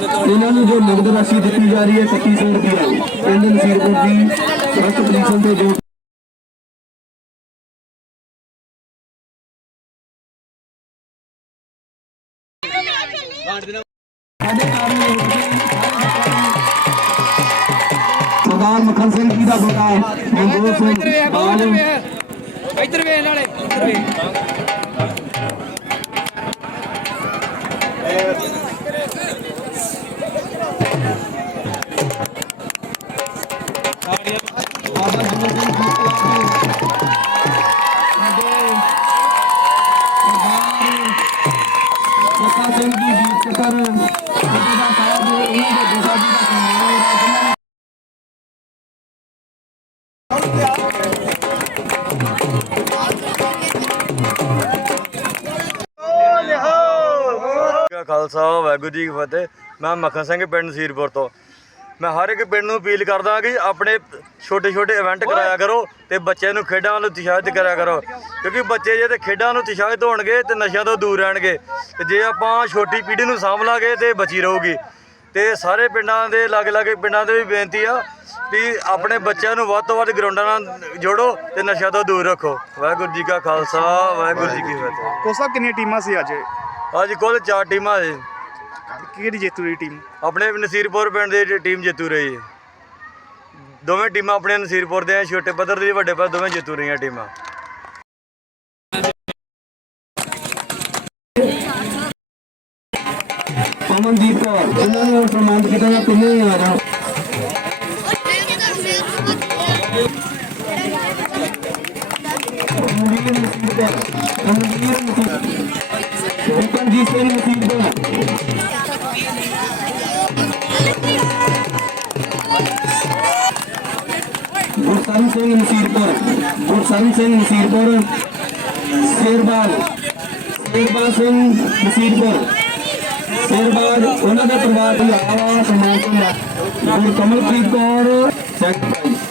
ਇਹਨਾਂ ਨੂੰ ਜੋ ਨਗਦ ਰਾਸ਼ੀ ਦਿੱਤੀ ਜਾ ਰਹੀ ਹੈ 3100 ਰੁਪਏ। ਪਿੰਡ ਨਸੀਰਪੁਰ ਦੀ ਸੜਕ ਪੁਲਿਸ ਦੇ ਜੋ ਸਰਦਾਰ ਮੱਖਣ ਸਿੰਘ ਜੀ ਦਾ ਬੇਟਾ ਮਨਜੋਤ ਸਿੰਘ ਇੱਧਰ ਵੇ ਨਾਲੇ ਇੱਧਰ ਵੇ ਸਿੰਘ ਜੀ ਸਾਹਿਬ ਉਹਨਾਂ ਦੇ ਦੋਸਾ ਜੀ ਦਾ ਸਨਮਾਨ ਹੈ ਖਾਲਸਾ, ਵਾਹਿਗੁਰੂ ਜੀ ਕੀ ਫਤਿਹ। ਮੈਂ ਮੱਖਣ ਸਿੰਘ, ਪਿੰਡ ਸੀਰਪੁਰ ਤੋਂ। ਮੈਂ ਹਰ ਇੱਕ ਪਿੰਡ ਨੂੰ ਅਪੀਲ ਕਰਦਾ ਕਿ ਆਪਣੇ ਛੋਟੇ ਛੋਟੇ ਇਵੈਂਟ ਕਰਾਇਆ ਕਰੋ ਤੇ ਬੱਚਿਆਂ ਨੂੰ ਖੇਡਾਂ ਵੱਲ ਉਤਸ਼ਾਹਿਤ ਕਰਿਆ ਕਰੋ। ਕਿਉਂਕਿ ਬੱਚੇ ਜੇ ਤੇ ਖੇਡਾਂ ਨੂੰ ਉਤਸ਼ਾਹਿਤ ਹੋਣਗੇ ਤੇ ਨਸ਼ਿਆਂ ਤੋਂ ਦੂਰ ਰਹਿਣਗੇ। ਤੇ ਜੇ ਆਪਾਂ ਛੋਟੀ ਪੀੜ੍ਹੀ ਨੂੰ ਸਾਂਭ ਲਾਂਗੇ ਤੇ ਬਚੀ ਰਹੂਗੀ। ਤੇ ਸਾਰੇ ਪਿੰਡਾਂ ਦੇ ਲਾਗੇ-ਲਾਗੇ ਪਿੰਡਾਂ ਦੇ ਵੀ ਬੇਨਤੀ ਆ ਵੀ ਆਪਣੇ ਬੱਚਿਆਂ ਨੂੰ ਵੱਧ ਤੋਂ ਵੱਧ ਗਰਾਊਂਡਾਂ ਨਾਲ ਜੋੜੋ ਤੇ ਨਸ਼ਿਆਂ ਤੋਂ ਦੂਰ ਰੱਖੋ। ਵਾਹਿਗੁਰੂ ਜੀ ਕਾ ਖਾਲਸਾ ਵਾਹਿਗੁਰੂ ਜੀ ਕੀ ਫਤਿਹ। ਸਾਹਿਬ ਕਿੰਨੀਆਂ ਟੀਮਾਂ ਸੀ ਅੱਜ? ਅੱਜ ਕੁੱਲ ਚਾਰ ਟੀਮਾਂ ਨੇ ਕਿਹੜੀ ਜੇਤੂ ਦੀ ਟੀਮ ਆਪਣੇ ਨਸੀਰਪੁਰ ਪਿੰਡ ਦੀ ਟੀਮ ਜਿੱਤੂ ਰਹੀ ਹੈ। ਦੋਵੇਂ ਟੀਮਾਂ ਆਪਣੇ ਨਸੀਰਪੁਰ ਦੇ ਆ ਛੋਟੇ ਪੱਧਰ ਦੀ ਵੱਡੇ ਪੱਧਰ ਦੋਵੇਂ ਜਿੱਤੂ ਰਹੀਆਂ ਟੀਮਾਂ ਅਮਨਦੀਪ ਕੌਰ ਇਹਨਾਂ ਨੂੰ ਸਨਮਾਨਿਤ ਕੀਤਾ ਗਿਆ ਤਿੰਨੇ ਹੀ ਆ ਜਾਓ ਅਮਨਦੀਪ ਨਸੀਬ ਕੌਰ ਅਮਨਦੀਪ ਨਸੀਬ ਵਿਕਰਮਜੀਤ ਸਿੰਘ ਨਸੀਬ ਕੌਰ ਗੁਰਸਨ ਸਿੰਘ ਨਸੀਰਪੁਰ ਗੁਰਸਨ ਸਿੰਘ ਨਸੀਰਪੁਰ ਸ਼ੇਰਬਾਲ ਸ਼ੇਰਬਾਲ ਸਿੰਘ ਨਸੀਰਪੁਰ ਸ਼ੇਰਬਾਜ ਉਹਨਾਂ ਦਾ ਪਰਿਵਾਰ ਵੀ ਆਇਆ ਵਾ ਸਨਮਾਨ ਤੋਂ ਗੁਰ ਕਮਲਪ੍ਰੀਤ ਕੌਰ ਸੈਕਟਰੀ ਸਾਡੇ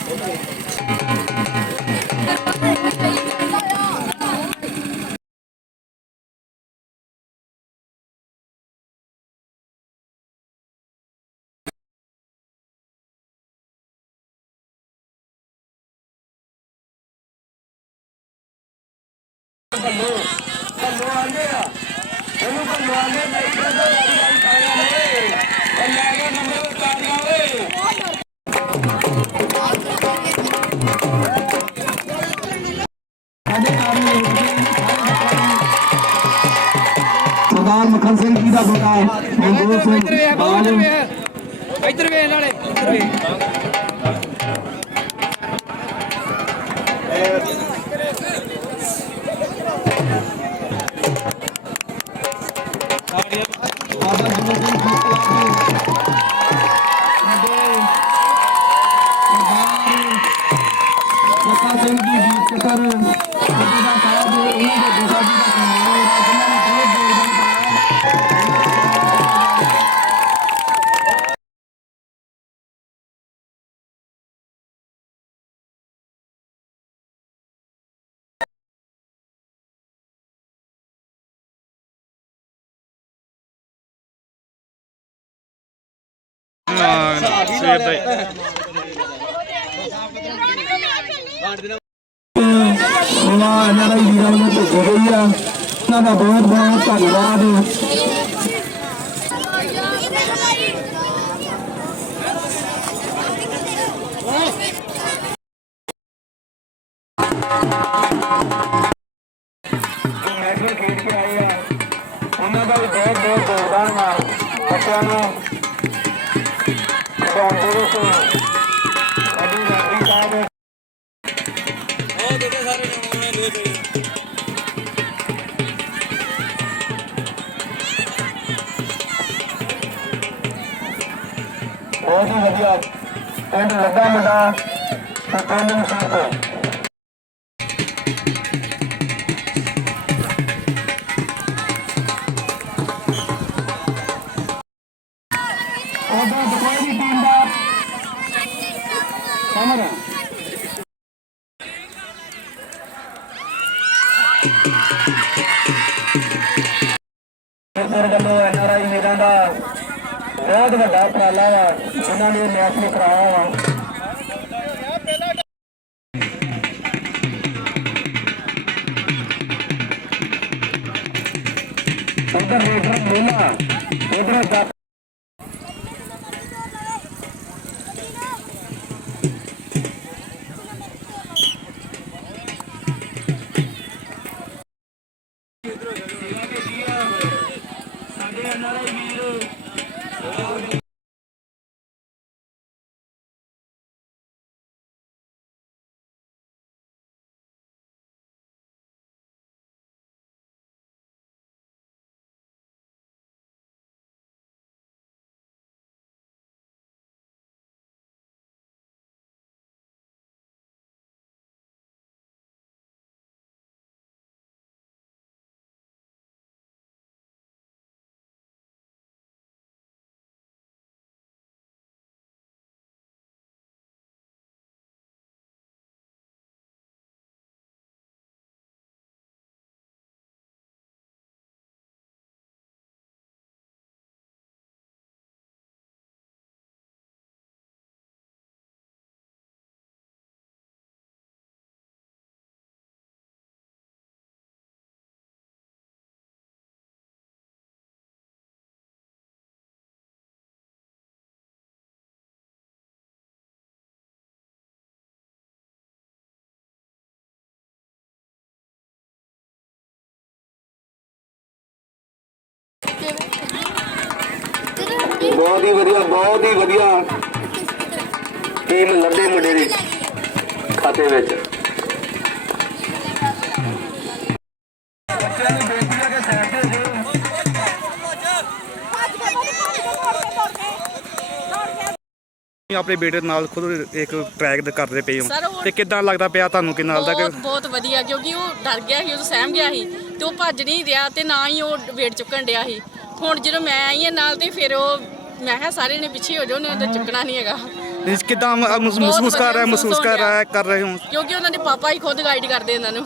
ਸਰਦਾਰ ਮੱਖਣ ਸਿੰਘ ਜੀ ਦਾ ਬੇਟਾ ਵੇ ਸਿੰਘ ਇੱਧਰ ਬਾਲ। ਵੇ ਇੱਧਰ ਵੇ ਨਾਲੇ ਇੱਧਰ ਵੇ ਸਵੇਰ ਦਾ ਉਹਨਾਂ ਇਹਨਾਂ ਦੀ ਵੀਰਾਂ ਨੂੰ ਭੇਜੀ ਗਈ ਆ। ਉਹਨਾਂ ਦਾ ਬਹੁਤ ਬਹੁਤ ਧੰਨਵਾਦ। ਮੈਟਰ ਖੇਡ ਕੇ ਆਏ ਆ। ਉਹਨਾਂ ਦਾ ਵੀ ਬਹੁਤ ਬਹੁਤ ਯੋਗਦਾਨ ਆ ਬੱਚਿਆਂ ਨੂੰ ਬਹੁਤ ਹੀ ਵਧੀਆ ਪਿੰਡ ਲੱਗਾ ਮੁੰਡਾ ਤੇ ਪਿੰਡ ਨੂੰ ਸੰਤ ਉਹਦਾ ਬਟੋਰੀ ਟੀਮ ਦਾ ਕਮਰਾ ਸਰ ਵੱਲੋਂ ਐਨਆਰਆਈ ਵੀਰਾਂ ਦਾ ਬਹੁਤ ਵੱਡਾ ਉਪਰਾਲਾ ਵਾ ਇਹਨਾਂ ਨੇ ਮੈਚ ਨੂੰ ਕਰਾਇਆ ਵਾ ਉਧਰ ਰੇਡਰ ਮੋਲਾ ਉਧਰ ਬਹੁਤ ਹੀ ਵਧੀਆ ਬਹੁਤ ਹੀ ਵਧੀਆ ਟੀਮ ਲੱਡੇ ਮੁੰਡੇ ਦੀ ਖਾਤੇ ਵਿੱਚ। ਆਪਣੇ ਬੇਟੇ ਨਾਲ ਖੁਦ ਇੱਕ ਟਰੈਕ ਦੇ ਕਰਦੇ ਪਏ ਹੋ ਉਹ- ਤੇ ਕਿੱਦਾਂ ਲੱਗਦਾ ਪਿਆ ਤੁਹਾਨੂੰ ਕਿ ਨਾਲ ਦਾ ਬਹੁਤ ਕਿ ਬਹੁਤ ਵਧੀਆ ਕਿਉਂਕਿ ਉਹ ਡਰ ਗਿਆ ਸੀ ਉਹ ਸਹਿਮ ਗਿਆ ਸੀ ਤੇ ਉਹ ਭੱਜ ਨਹੀਂ ਰਿਹਾ ਤੇ ਨਾ ਹੀ ਉਹ ਵੇਟ ਚੁੱਕਣ ਡਿਆ ਸੀ। ਹੁਣ ਜਦੋਂ ਮੈਂ ਆਈ ਹਾਂ ਨਾਲ ਤੇ ਫਿਰ ਉਹ ਮੈਂ ਕਿਹਾ ਸਾਰੇ ਨੇ ਪਿੱਛੇ ਹੋ ਜਾਓ ਉਹਨੇ ਉਹਦਾ ਚੁੱਕਣਾ ਨਹੀਂ ਹੈਗਾ। ਇਸ ਕਿੱਦਾਂ ਮ- ਮਹਿਸੂਸ ਕਰ ਰਿਹਾ ਮਹਿਸੂਸ ਕਰ ਰਿਹਾ ਕਰ ਰਹੇ ਹੋ? ਕਿਉਂਕਿ ਉਹਨਾਂ ਦੇ ਪਾਪਾ ਹੀ ਖੁਦ ਗਾਈਡ ਕਰਦੇ ਇਹਨਾਂ ਨੂੰ।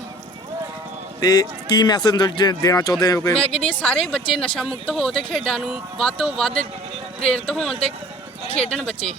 ਤੇ ਕੀ ਮੈਸੇਜ ਦੇਣਾ ਚਾਹੁੰਦੇ ਹੋ ਕਿ ਮੈਂ ਕਹਿੰਦੀ ਹਾਂ, ਸਾਰੇ ਬੱਚੇ ਨਸ਼ਾ ਮੁਕਤ ਹੋ ਤੇ ਖੇਡਾਂ ਨੂੰ ਵੱਧ ਤੋਂ ਵੱਧ ਪ੍ਰੇਰਿਤ ਹੋਣ ਤੇ ਖੇਡਣ ਬੱਚੇ।